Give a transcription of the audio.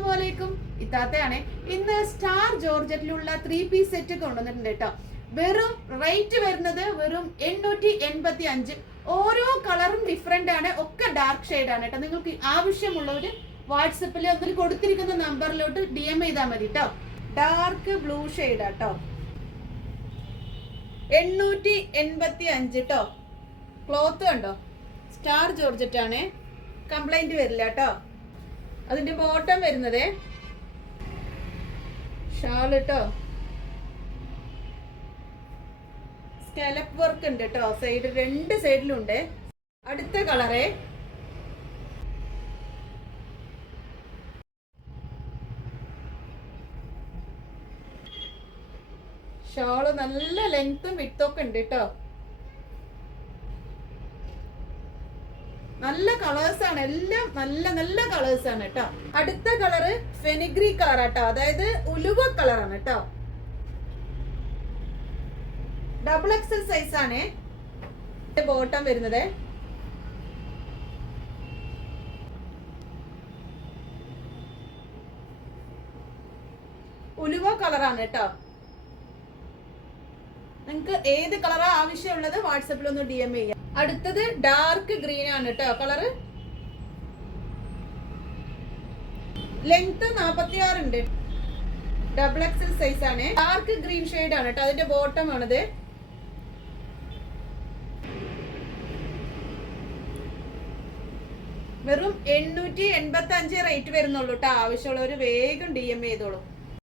അസ്സലാമലൈക്കും. ഇത്താത്തയാണ്. ഇന്ന് star ജോർജറ്റിലുള്ള 3 piece set കൊണ്ടുവന്നിട്ടുണ്ട് കേട്ടോ. വെറും റേറ്റ് വരുന്നത് വെറും 885. ഓരോ കളറും ഡിഫറെന്റ് ആണ്, ഒക്കെ ഡാർക്ക് ഷെയ്ഡ് ആണ് കേട്ടോ. നിങ്ങൾക്ക് ആവശ്യമുള്ളവര് വാട്സപ്പിൽ അതിൽ കൊടുത്തിരിക്കുന്ന നമ്പറിലോട്ട് DM ചെയ്താൽ മതി കേട്ടോ. ഡാർക്ക് ബ്ലൂ ഷെയ്ഡ് ആട്ടോ, 885 കേട്ടോ. ക്ലോത്ത് കണ്ടോ, സ്റ്റാർ ജോർജറ്റ് ആണ്, കംപ്ലൈന്റ് വരില്ല കേട്ടോ. അതിന്റെ ബോട്ടം വരുന്നത് ഷാൾ കേട്ടോ, സ്കാലപ്പ് വർക്ക് ഉണ്ട് കേട്ടോ. സൈഡ് രണ്ട് സൈഡിലും ഉണ്ട്. അടുത്ത കളറ് ഷാള് നല്ല ലെങ്ത്തും വിട്ടും ഉണ്ട് കേട്ടോ. നല്ല കളേഴ്സ് ആണ്, എല്ലാം നല്ല നല്ല കളേഴ്സ് ആണ് കേട്ടോ. അടുത്ത കളറ് ഫെനിഗ്രി കളർ ആട്ടോ, അതായത് ഉലുവ കളറാണ് കേട്ടോ. XXL സൈസ് ആണ് ബോട്ടം വരുന്നത്. ഉലുവ കളറാണ് കേട്ടോ. നിങ്ങൾക്ക് ഏത് കളറാ ആവശ്യമുള്ളത് വാട്സപ്പിൽ ഒന്ന് DM ചെയ്യാം. അടുത്തത് ഡാർക്ക് ഗ്രീൻ ആണ് കേട്ടോ കളറ്. ലെങ്ത് 46 ഉണ്ട്. XXL സൈസ് ആണ്. ഡാർക്ക് ഗ്രീൻ ഷെയ്ഡ് ആണ് കേട്ടോ. അതിന്റെ ബോട്ടം ആണിത്. വെറും 885 റേറ്റ് വരുന്നുള്ളൂ കേട്ടോ. ആവശ്യമുള്ളവര് വേഗം DM ചെയ്തോളൂ.